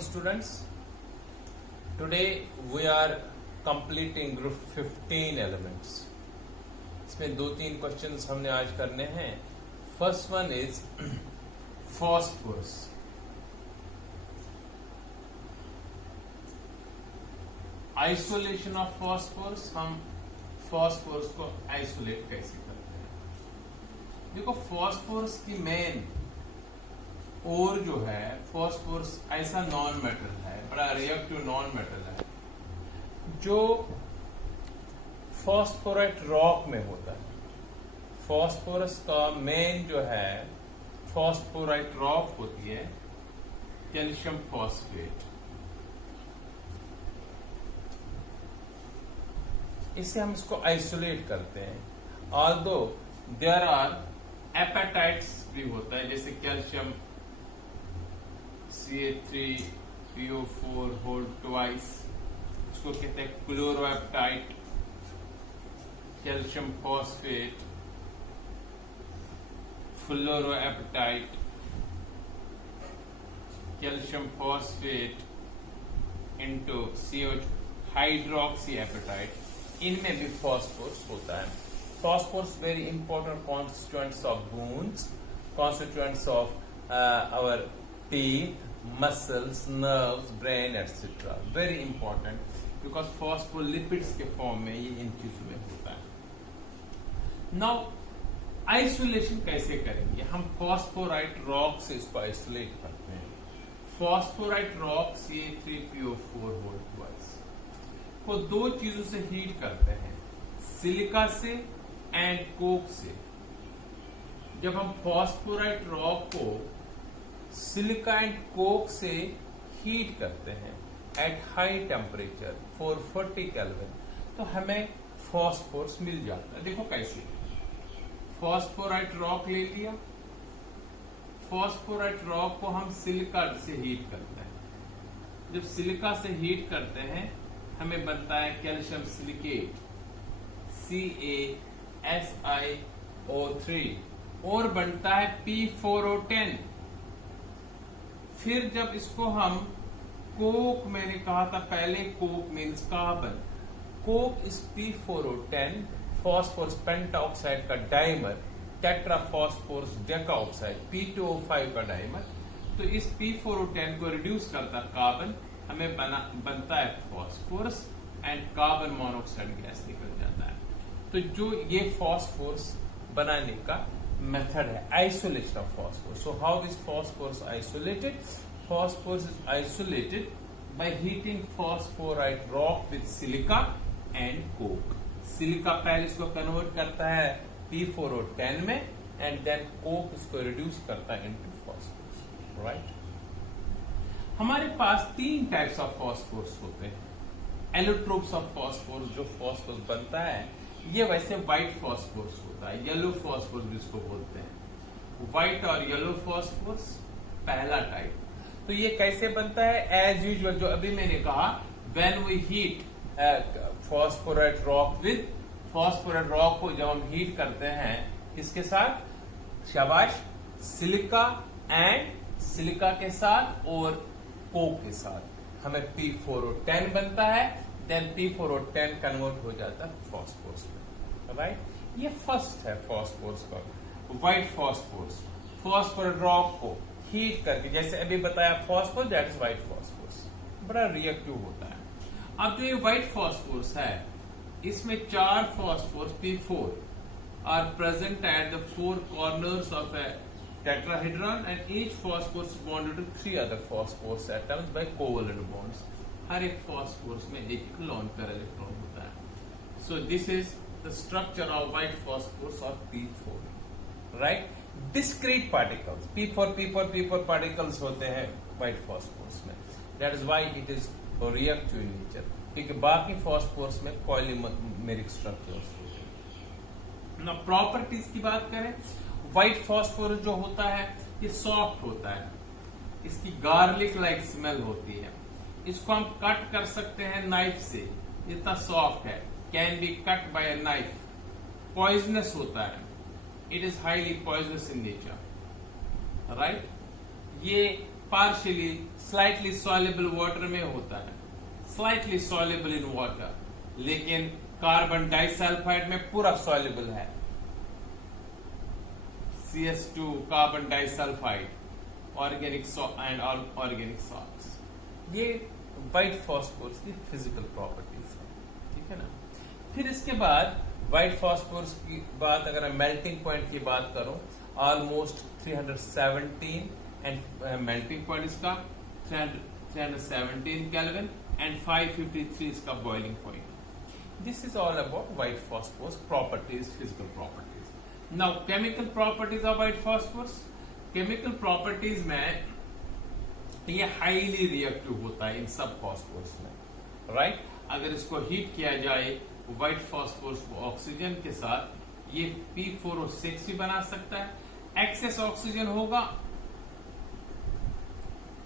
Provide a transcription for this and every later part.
afternoon, students. Today we are completing group 15 elements. इसमें दो तीन क्वेश्चंस हमने आज करने हैं. First one is phosphorus. Isolation of phosphorus. हम फॉस्फोरस को आइसोलेट कैसे करते हैं? देखो, फॉस्फोरस की मेन और जो है, फॉस्फोरस ऐसा नॉन मेटल है, बड़ा रिएक्टिव नॉन मेटल है, जो फॉस्फोराइट रॉक में होता है. फॉस्फोरस का मेन जो है फॉस्फोराइट रॉक होती है, कैल्शियम फॉस्फेट. इससे हम इसको आइसोलेट करते हैं. ऑल्दो देयर आर एपेटाइट्स भी होता है, जैसे कैल्शियम Ca3PO4 होल ट्वाइस, इसको कहते हैं chloroapatite. Calcium phosphate, fluoroapatite, calcium phosphate into CO2 hydroxy apatite. इनमें भी फॉस्फोरस होता है. Phosphorus very important constituents of bones, constituents of our teeth, muscles, nerves, brain, etc. Very important because phospholipids के form में ये इन चीजों में होता है. Now आइसोलेशन कैसे करेंगे? हम फॉस्फोराइट रॉक से इसको आइसोलेट करते हैं. Phosphorite rock Ca3PO4 whole twice को दो चीजों से हीट करते हैं, सिलिका से एंड कोक से. जब हम फॉस्फोराइट रॉक को सिलिका एंड कोक से हीट करते हैं एट हाई टेम्परेचर 440 केल्विन, तो हमें फॉस्फोरस मिल जाता है. देखो कैसे. फॉस्फोराइट रॉक ले लिया. फॉस्फोराइट रॉक को हम सिलिका से हीट करते हैं. जब सिलिका से हीट करते हैं हमें बनता है कैल्शियम सिलिकेट CaSiO3 और बनता है P4O10. फिर जब इसको हम कोक, मैंने कहा था पहले, कोक मीन्स कार्बन. कोक इस P4O10 फॉस्फोरस पेंटाऑक्साइड का डाइमर, टेट्राफॉस्फोरस डेकाऑक्साइड P2O5 का डाइमर. तो इस P4O10 को रिड्यूस करता कार्बन, हमें बनता है phosphorus and carbon monoxide gas निकल जाता है. तो जो ये फॉस्फोरस बनाने का method है isolation of phosphorus. So how is phosphorus isolated? Phosphorus is isolated by heating phosphorite rock with silica and coke. Silica पहले इसको कन्वर्ट करता है P4O10 में and then coke इसको रिड्यूस करता है into phosphorus. Right? हमारे पास तीन टाइप्स ऑफ फॉस्फोरस होते हैं. एलोट्रोप्स ऑफ फॉस्फोरस, जो फॉस्फोरस बनता है, ये वैसे व्हाइट फॉस्फोरस होता है, येलो फॉस्फोरस भी इसको बोलते हैं. व्हाइट और येलो फॉस्फोरस पहला टाइप. तो ये कैसे बनता है? एज यूजुअल, जो अभी मैंने कहा, when we heat phosphorite rock with, phosphorite rock को जब हम हीट करते हैं किसके साथ? शाबाश, सिलिका एंड सिलिका के साथ और कोक के साथ, हमें P4O10 बनता है. देन P4O10 कन्वर्ट हो जाता है फॉस्फोरस में. राइट? ये फर्स्ट है फॉस्फोरस का, व्हाइट फॉस्फोरस. फॉस्फोरस रॉक को हीट करके, जैसे अभी बताया, phosphorus that is white phosphorus, बड़ा रिएक्टिव होता है. अब जो ये व्हाइट फॉस्फोरस है, इसमें चार phosphorus P4 are present at the four corners of a tetrahedron and each phosphorus bonded to three other phosphorus atoms by covalent bonds. हर एक फॉस्फोरस में एक लोन पेयर इलेक्ट्रॉन होता है. So this is the structure of white phosphorus और P4. Right? Discrete particles P4 particles होते हैं white phosphorus में. That is why it is reactive in nature, क्योंकि बाकी फॉस्फोरस में पॉलीमेरिक स्ट्रक्चर्स होते हैं. ना प्रॉपर्टीज की बात करें, व्हाइट फॉस्फोरस जो होता है ये सॉफ्ट होता है, इसकी गार्लिक लाइक स्मेल होती है. इसको हम कट कर सकते हैं नाइफ से, इतना सॉफ्ट है. Can be cut by a knife. Poisonous होता है, it is highly poisonous in nature. Right? ये पार्शियली स्लाइटली सॉल्युबल वाटर में होता है, स्लाइटली सॉल्युबल इन वाटर, लेकिन कार्बन डाइसल्फाइड में पूरा सॉल्युबल है। CS2 carbon disulphide, organic and organic salts. ये व्हाइट फास्फोरस की फिजिकल प्रॉपर्टीज है, ठीक है ना। फिर इसके बाद व्हाइट फास्फोरस की बात, अगर मैं मेल्टिंग पॉइंट की बात करूं, ऑलमोस्ट 317 एंड मेल्टिंग पॉइंट इसका 317 केल्विन एंड 553 इसका boiling point. This is all about white phosphorus properties, physical properties. Now chemical properties of white phosphorus. Chemical properties में ये हाईली रिएक्टिव होता है इन सब फास्फोरस में, राइट। अगर इसको हीट किया जाए व्हाइट फास्फोरस को ऑक्सीजन के साथ, ये P4O6 भी बना सकता है। एक्सेस ऑक्सीजन होगा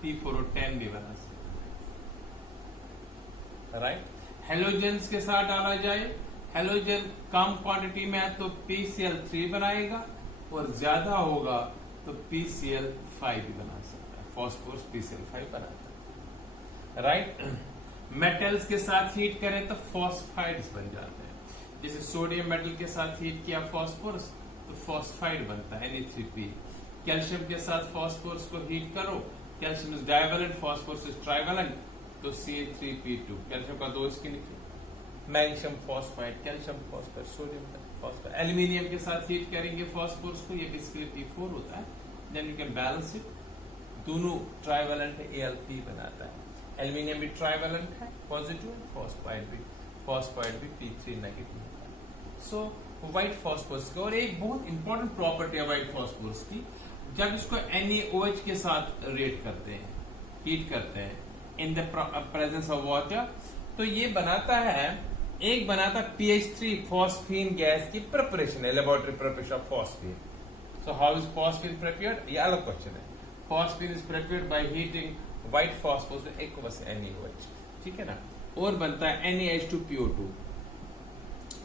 P4O10 भी बना सकता है, राइट। हेलोजेंस के साथ डाला जाए, हेलोजन कम क्वांटिटी में है तो PCl3 बनाएगा, और ज्यादा होगा तो PCl5 भी बना सकता है। फास्फोरस PCl5 बनाता है, राइट। मेटल्स के साथ हीट करें तो फॉस्फाइड्स बन जाते हैं। जैसे सोडियम मेटल के साथ हीट किया फास्फोरस तो फॉस्फाइड बनता है Na3P। कैल्शियम के साथ फास्फोरस को हीट करो, calcium is divalent, phosphorus is trivalent, तो Ca3P2, कैल्शियम का 2 इसकी निकले। Magnesium phosphide, calcium phosphide, sodium phosphide. Aluminium के साथ हीट करेंगे फास्फोरस को, ये बेसिकली P4 होता है, then you can balance it, दोनों ट्राइवेलेंट है, Al3 बनाता है। एल्यूमिनियम भी ट्राइवेलेंट है, पॉजिटिव, फॉस्फाइड भी P3 नेगेटिव है। सो व्हाइट फास्फोरस की, और एक बहुत इंपॉर्टेंट प्रॉपर्टी है व्हाइट फास्फोरस की, जब इसको NaOH के साथ रिएक्ट करते हैं, हीट करते हैं in the presence of water, तो ये बनाता है, एक बनाता PH3 फॉस्फीन गैस की प्रिपरेशन है, laboratory preparation of phosphine. So how is phosphine prepared, ये अलग क्वेश्चन है। Phosphine is prepared by heating white phosphorus aqueous NaOH, ठीक है ना। और बनता है NaH2PO2,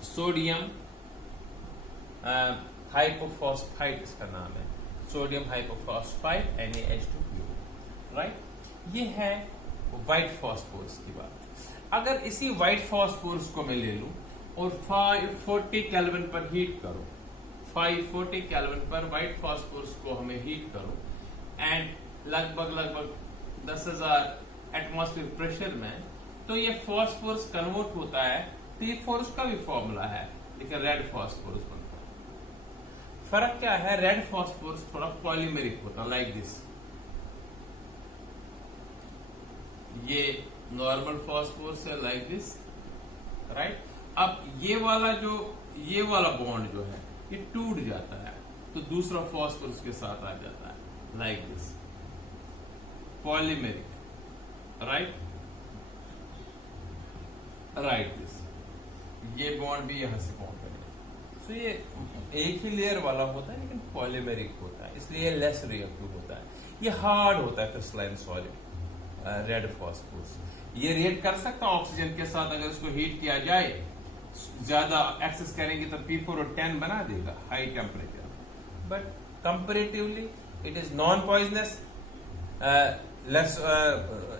सोडियम हाइपोफॉस्फाइड इसका नाम है, सोडियम हाइपोफॉस्फाइड NaH2PO2, राइट। ये है व्हाइट फास्फोरस की बात। अगर इसी व्हाइट फास्फोरस को मैं ले लूं और 540 केल्विन पर हीट करो, 540 केल्विन पर व्हाइट फास्फोरस को हमें हीट करो, एंड लगभग 10,000 एटमॉस्फेयर प्रेशर में, तो ये फास्फोरस कन्वर्ट होता है, P4 का भी फॉर्मूला है, लेकिन रेड फास्फोरस बनता है। फर्क क्या है, रेड फास्फोरस थोड़ा पॉलीमेरिक होता है, लाइक दिस। ये नॉर्मल फास्फोरस है, लाइक दिस, राइट। अब ये वाला बॉन्ड जो है ये टूट जाता है, तो दूसरा फास्फोरस के साथ आ जाता है, like this, polymeric, right this. ये बॉन्ड भी यहां से बॉन्ड करेगा, सो ये एक ही लेयर वाला होता है, लेकिन पॉलीमेरिक होता है, इसलिए लेस रिएक्टिव होता है। ये हार्ड होता है क्रिस्टलाइन सॉलिड रेड फास्फोरस। ये रिएक्ट कर सकता है ऑक्सीजन के साथ, अगर इसको हीट किया जाए, ज्यादा एक्सेस करेंगे तो P4O10 बना देगा high temperature, but comparatively it is non poisonous, less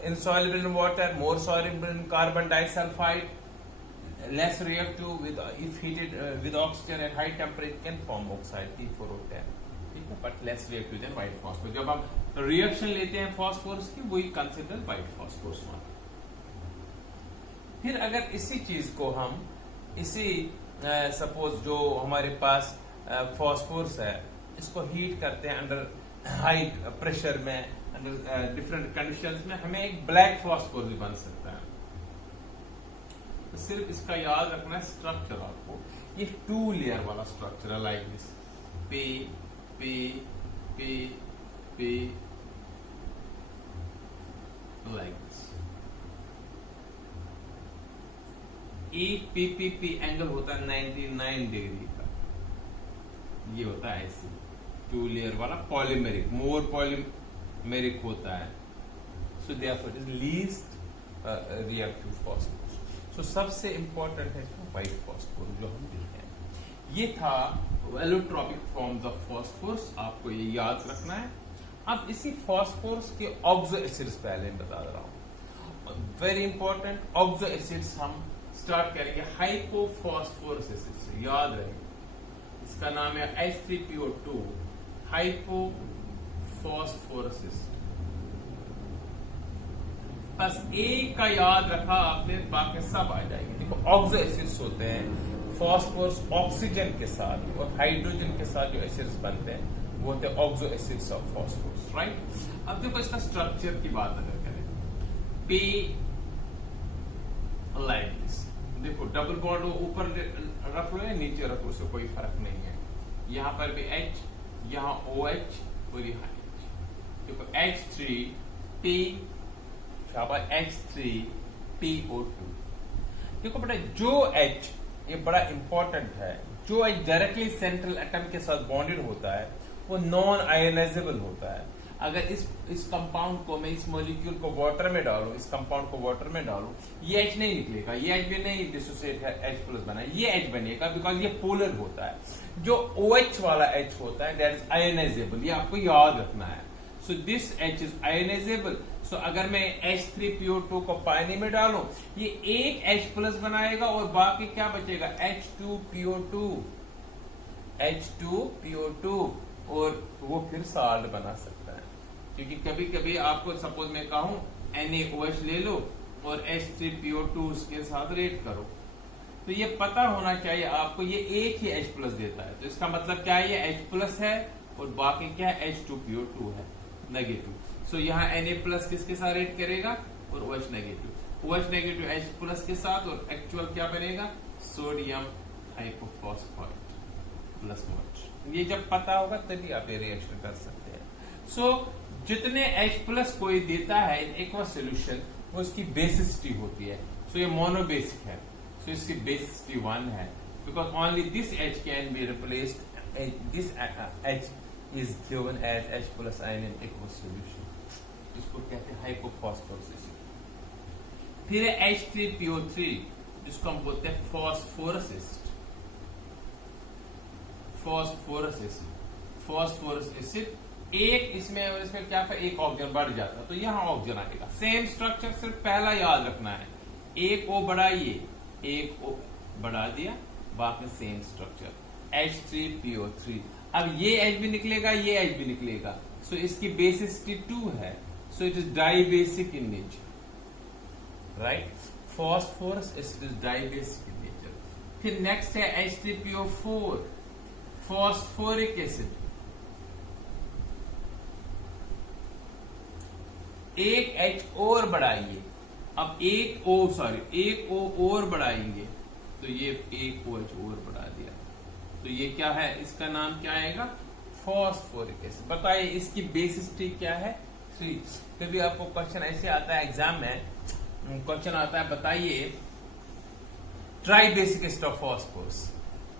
insoluble in water, more soluble in carbon disulfide, less reactive with if heated with oxygen at high temperature can form oxide P4O10, ठीक है, but less reactive than white phosphorus। जब हम reaction लेते हैं phosphorus की, वही consider white phosphorus one. फिर अगर इसी चीज को हम सपोज जो हमारे पास फास्फोरस है, इसको हीट करते हैं अंडर हाई प्रेशर में, डिफरेंट कंडीशंस में, हमें एक ब्लैक फास्फोरस भी बन सकता है। तो सिर्फ इसका याद रखना है स्ट्रक्चर आपको, ये 2 लेयर वाला स्ट्रक्चर है, like this, P P P P, like this. EPPP angle होता है 99 डिग्री का, ये होता है ऐसे 2 लेयर वाला पॉलीमेरिक, मोर पॉलीमेरिक होता है, so therefore it is least reactive phosphorus. So सबसे इंपॉर्टेंट है व्हाइट फास्फोरस जो हम देते हैं। ये था एलोट्रॉपिक फॉर्म्स ऑफ फास्फोरस, आपको ये याद रखना है। अब इसी फॉस्फोरस के ऑक्सो एसिड्स पहले बता रहा हूं, वेरी इंपॉर्टेंट। ऑक्सो एसिड्स हम स्टार्ट करेंगे हाइपोफॉस्फोरस एसिड से, याद रहे इसका नाम है H3PO2 हाइपोफॉस्फोरस एसिड। बस एक का याद रखा आपने, बाकी सब आ जाएंगे। देखो ऑक्सो एसिड्स होते हैं फॉस्फोरस ऑक्सीजन के साथ और हाइड्रोजन के साथ जो एसिड्स बनते हैं वो होते हैं oxo acids of phosphorus, right. अब देखो इसका स्ट्रक्चर की बात अगर करें, P लाइक दिस, देखो डबल बॉन्ड ऊपर रख लो या नीचे रख लो, उससे कोई फर्क नहीं है। यहां पर भी H, यहां OH और यहां H। देखो H3P, शाबाश, H3PO2। देखो बेटा जो H, ये बड़ा इंपॉर्टेंट है, जो H डायरेक्टली सेंट्रल एटम के साथ बॉन्डेड होता है वो नॉन आयोनाइजेबल होता है। अगर इस कंपाउंड को मैं, इस मॉलिक्यूल को वाटर में डालूं, इस कंपाउंड को वाटर में डालूं, ये H नहीं निकलेगा, ये H भी नहीं डिसोसिएट है H प्लस बना, ये H बनेगा बिकॉज ये पोलर होता है। जो OH वाला H होता है दैट इज आयोनाइजेबल, ये आपको याद रखना है। So this H is ionisable. So अगर मैं H3PO2 को पानी में डालूं, ये एक H प्लस बनाएगा और बाकी क्या बचेगा, H2PO2 और वो फिर साल्ट बना सकता है। क्योंकि कभी कभी आपको सपोज मैं कहूं NaOH ले लो और H3PO2 उसके साथ रेट करो, तो ये पता होना चाहिए आपको ये एक ही H प्लस देता है। तो इसका मतलब क्या है, ये H प्लस है और बाकी क्या है, H2PO2 है नेगेटिव। सो यहाँ Na प्लस किसके साथ रेट करेगा और OH negative, OH negative H plus के साथ, और एक्चुअल क्या बनेगा, सोडियम हाइपोफॉस्फेट प्लस OH। ये जब पता होगा तभी आप ये रिएक्शन कर सकते हैं। सो जितने H प्लस कोई देता है इन एक्वा सोल्यूशन, वो उसकी बेसिसिटी होती है। सो ये मोनोबेसिक है, सो इसकी बेसिसिटी 1 है, because only this H can be replaced, this H is given as H plus ion in aqueous solution। इसको कहते हैं हाइपोफॉस्फोरस एसिड। फिर है H3PO3 जिसको हम बोलते हैं phosphorous acid. Phosphorous acid, phosphorous acid एक इसमें और इसमें क्या है, एक ऑक्सीजन बढ़ जाता है तो यहां ऑक्सीजन आएगा। सेम स्ट्रक्चर, सिर्फ पहला याद रखना है, एक O बढ़ाइए, एक O बढ़ा दिया, बाकी सेम स्ट्रक्चर H3PO3। अब ये H भी निकलेगा, ये H भी निकलेगा, सो इसकी बेसिसिटी 2 है, so it is dibasic in nature, right. Phosphorous acid is dibasic in nature. फिर नेक्स्ट है H3PO4 फॉस्फोरिक एसिड। एक H और बढ़ाइए, अब एक O और बढ़ाएंगे तो ये एक OH और बढ़ा दिया, तो ये क्या है, इसका नाम क्या आएगा, फॉस्फोरिक एसिड। बताइए इसकी बेसिसिटी क्या है, 3। कभी आपको क्वेश्चन ऐसे आता है एग्जाम में, क्वेश्चन आता है बताइए ट्राइबेसिक एसिड ऑफ फॉस्फोरस,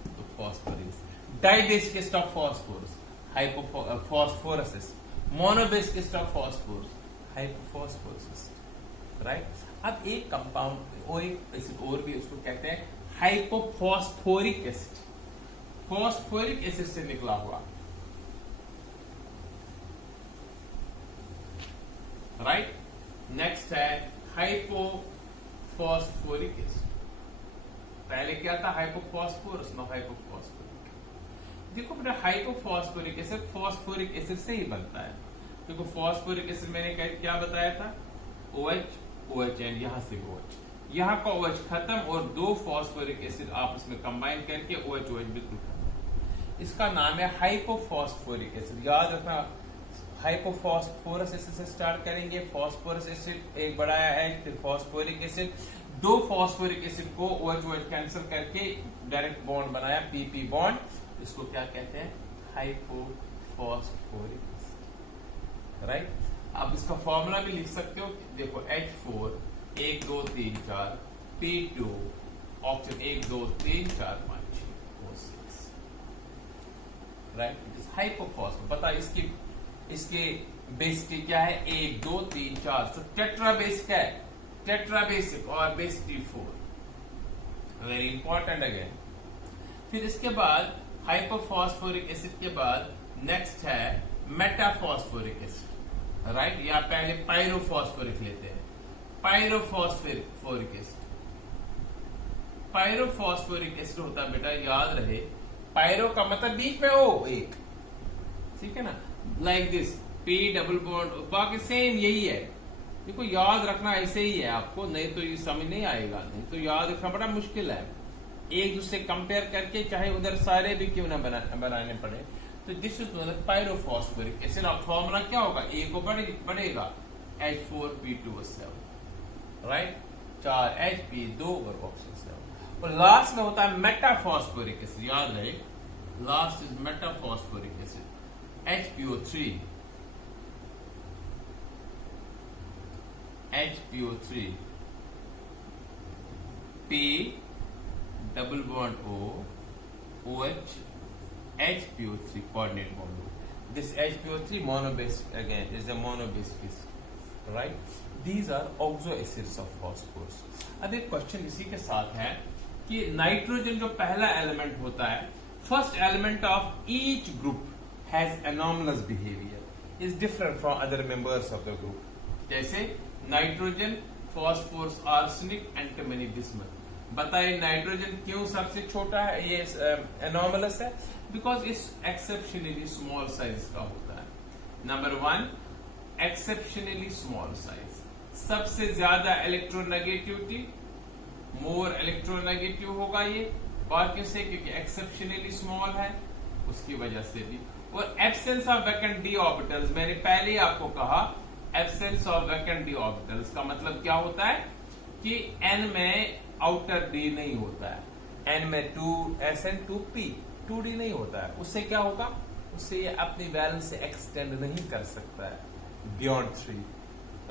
तो phosphorus. Dibasic acid of phosphorus, hypophosphorous acid. Monobasic acid of phosphorus, hypophosphorous acid, right. अब एक कंपाउंड और एक एसिड और भी, उसको कहते हैं हाइपोफॉस्फोरिक एसिड, फॉस्फोरिक एसिड से निकला हुआ, राइट। नेक्स्ट है हाइपोफॉस्फोरिक एसिड। पहले क्या था, हाइपोफॉस्फोरस, नो हाइपोफॉस्फोरिक। देखो बेटा हाइपोफॉस्फोरिक एसिड फॉस्फोरिक एसिड से ही बनता है। देखो फॉस्फोरिक एसिड मैंने क्या बताया था, OH एंड यहां से OH, यहां का OH खत्म और 2 फॉस्फोरिक एसिड आपस में कंबाइन करके OH बिल्कुल खत्म। इसका नाम है हाइपोफॉस्फोरिक एसिड। याद रखना, हाइपोफॉस्फोरस एसिड से स्टार्ट करेंगे, फॉस्फोरस एसिड एक बढ़ाया है, फिर फॉस्फोरिक एसिड, 2 फॉस्फोरिक एसिड को OH कैंसिल करके डायरेक्ट बॉन्ड बनाया, PP बॉन्ड, इसको क्या कहते हैं, हाइपोफॉस्फोरिक एसिड, राइट। आप इसका फॉर्मूला भी लिख सकते हो, देखो H4 1 2 3 4, P2 oxygen 1 2 3 4 5 6, right. It is hypophosphoric. पता इसकी बेसिसिटी क्या है, 1 2 3 4, तो टेट्राबेसिक है, टेट्राबेसिक और बेसिसिटी 4, वेरी इंपॉर्टेंट अगेन। फिर इसके बाद हाइपोफॉस्फोरिक एसिड के बाद नेक्स्ट है मेटाफॉस्फोरिक एसिड, राइट। या पहले पायरोफॉस्फोरिक लेते हैं, पायरोफॉस्फोरिक एसिड। पायरोफॉस्फोरिक एसिड होता है बेटा, याद रहे, पायरो का मतलब बीच में ओ एक, ठीक है ना, like this, P double bond, बाकी सेम यही है। देखो याद रखना ऐसे ही है आपको, नहीं तो ये समझ नहीं आएगा, नहीं तो याद रखना बड़ा मुश्किल है। एक दूसरे कंपेयर करके चाहे उधर सारे भी क्यों ना बनाने पड़े। तो दिस इज मतलब पायरोफॉस्फोरिक एसिड। अब फॉर्मूला क्या होगा, ए को बढ़ेगा H4P2O7, राइट, 4Hp 2 और ऑक्सीजन 7। और लास्ट में होता है मेटाफॉस्फोरिक एसिड, याद रहे, last is metaphosphoric acid, HPO3, P double bond O, OH, HPO3 coordinate bond. This HPO3 monobasic again is a monobasic acid, right? These are oxo acids of phosphorus. अब एक question इसी के साथ है कि nitrogen जो पहला एलिमेंट होता है, first element of each group has anomalous behaviour, is different from other members of the group. जैसे nitrogen, phosphorus, arsenic, antimony, bismuth. बताइए नाइट्रोजन क्यों सबसे छोटा है, ये एनॉमलस है? बिकॉज इस एक्सेप्शनली स्मॉल साइज का होता है। नंबर 1, एक्सेप्शनली स्मॉल साइज, सबसे ज्यादा इलेक्ट्रोनेगेटिविटी, मोर इलेक्ट्रोनेगेटिव होगा ये बाकी से, क्योंकि एक्सेप्शनली स्मॉल है उसकी वजह से भी। और absence of vacant D orbitals, मैंने पहले ही आपको कहा, absence of vacant D orbitals का मतलब क्या होता है कि n में आउटर डी नहीं होता है, n में 2s2p 2d नहीं होता है। उससे क्या होगा, उससे ये अपनी वैलेंस से एक्सटेंड नहीं कर सकता है बियॉन्ड 3,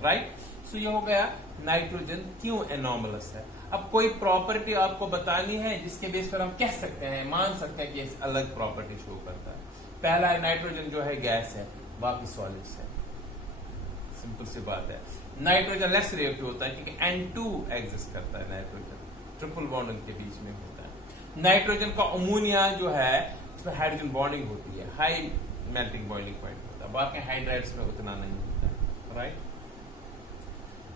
राइट। सो ये हो गया नाइट्रोजन क्यों एनॉमलस है। अब कोई प्रॉपर्टी आपको बतानी है जिसके बेस पर हम कह सकते हैं, मान सकते हैं कि इस अलग प्रॉपर्टी शो करता है। पहला है नाइट्रोजन जो है गैस है, बाकी सॉलिड्स है, सिंपल सी बात है। नाइट्रोजन लेस रिएक्टिव होता है क्योंकि N2 एग्जिस्ट करता है, नाइट्रोजन ट्रिपल बॉन्ड उनके बीच में होता है। नाइट्रोजन का अमोनिया जो है उसमें हाइड्रोजन बॉन्डिंग होती है, हाई मेल्टिंग बॉइलिंग पॉइंट होता है, बाकी हाइड्राइड्स में उतना नहीं होता है, राइट।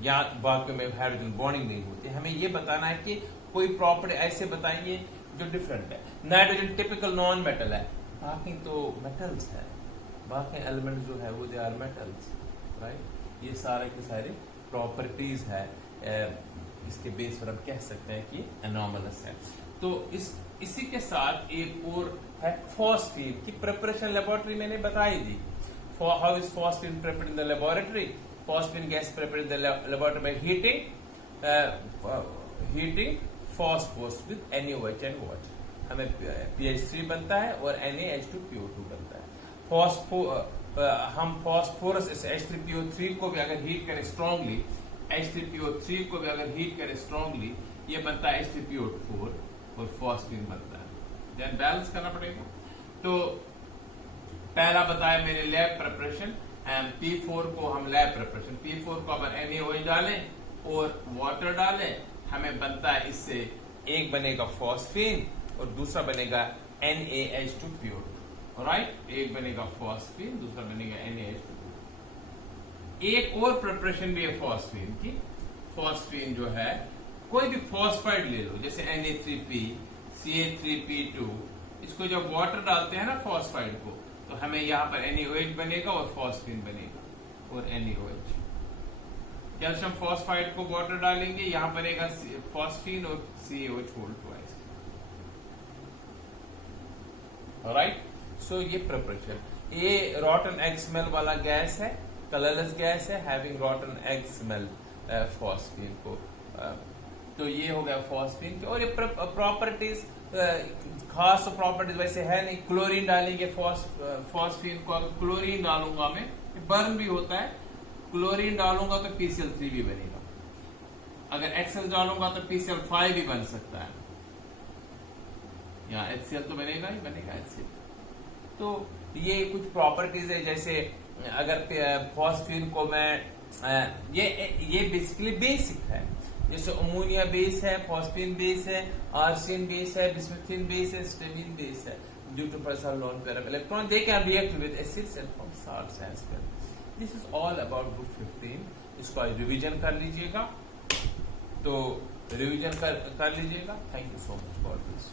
या बाकी में हाइड्रोजन बॉन्डिंग नहीं होती। हमें ये बताना है कि कोई प्रॉपर्टी ऐसे बताइए जो डिफरेंट है। नाइट्रोजन टिपिकल नॉन मेटल है, बाकी तो मेटल्स है, बाकी एलिमेंट जो है वो दे आर मेटल्स, राइट। ये सारे के सारे प्रॉपर्टीज है, इसके बेस पर हम कह सकते हैं कि एनॉमलस है। तो इसी के साथ एक और है फॉस्फीन की प्रिपरेशन, लेबोरेटरी मैंने बताई थी। How is phosphine prepared in the laboratory? Phosphine gas prepared in the laboratory by heating phosphorus with NaOH and OH. हमें PH3 बनता है और NaH2PO2 बनता है। हम फॉस्फोरस H3PO3 को भी अगर हीट करें स्ट्रांगली, H3PO3 को भी अगर हीट करें स्ट्रांगली, ये बनता है H3PO4 और फॉस्फीन बनता है। देन बैलेंस करना पड़ेगा। तो पहला बताया मैंने लैब प्रिपरेशन, P4 को हम लैब प्रिपरेशन, P4 को अगर NaOH डालें और वाटर डालें, हमें बनता है इससे एक बनेगा फॉस्फीन और दूसरा बनेगा NaH2PO2, राइट। एक बनेगा फॉस्फीन, दूसरा बनेगा NaH2PO2। एक और प्रिपरेशन भी है फॉस्फीन की। फॉस्फीन जो है कोई भी फॉस्फाइड ले लो, जैसे Na3P, Ca3P2, इसको जब वाटर डालते हैं ना फॉस्फाइड को, तो हमें यहाँ पर NaOH बनेगा और फॉस्फीन बनेगा और NaOH। कैल्शियम फॉस्फाइड को वाटर डालेंगे, यहाँ बनेगा फॉस्फीन और CaOH होल ट्वाइस, राइट। सो ये प्रिपरेशन, ये रॉटन एग स्मेल वाला गैस है, कलरलेस गैस है, हैविंग रॉटन एग स्मेल फॉस्फीन को। तो ये हो गया फॉस्फीन की। और ये प्रॉपर्टीज खास प्रॉपर्टीज वैसे है नहीं। क्लोरीन डालेंगे फॉस्फीन को, क्लोरीन डालूंगा मैं, बर्न भी होता है। क्लोरीन डालूंगा तो PCl3 भी बनेगा, अगर XL डालूंगा तो PCl5 भी बन सकता है, या HCl तो बनेगा ही बनेगा HCl। तो ये कुछ प्रॉपर्टीज है, जैसे अगर फॉस्फीन को मैं ये बेसिकली बेसिक है, जैसे अमोनिया बेस है, फॉस्फेन बेस है, आर्सेन बेस है, बिस्मुथिन बेस है, स्टेमिन बेस है. Due to presence of lone pair of electron, they can react with acids and form salts as well. This is all about book 15. इसको revision कर लीजिएगा. तो revision कर लीजिएगा. Thank you so much for this.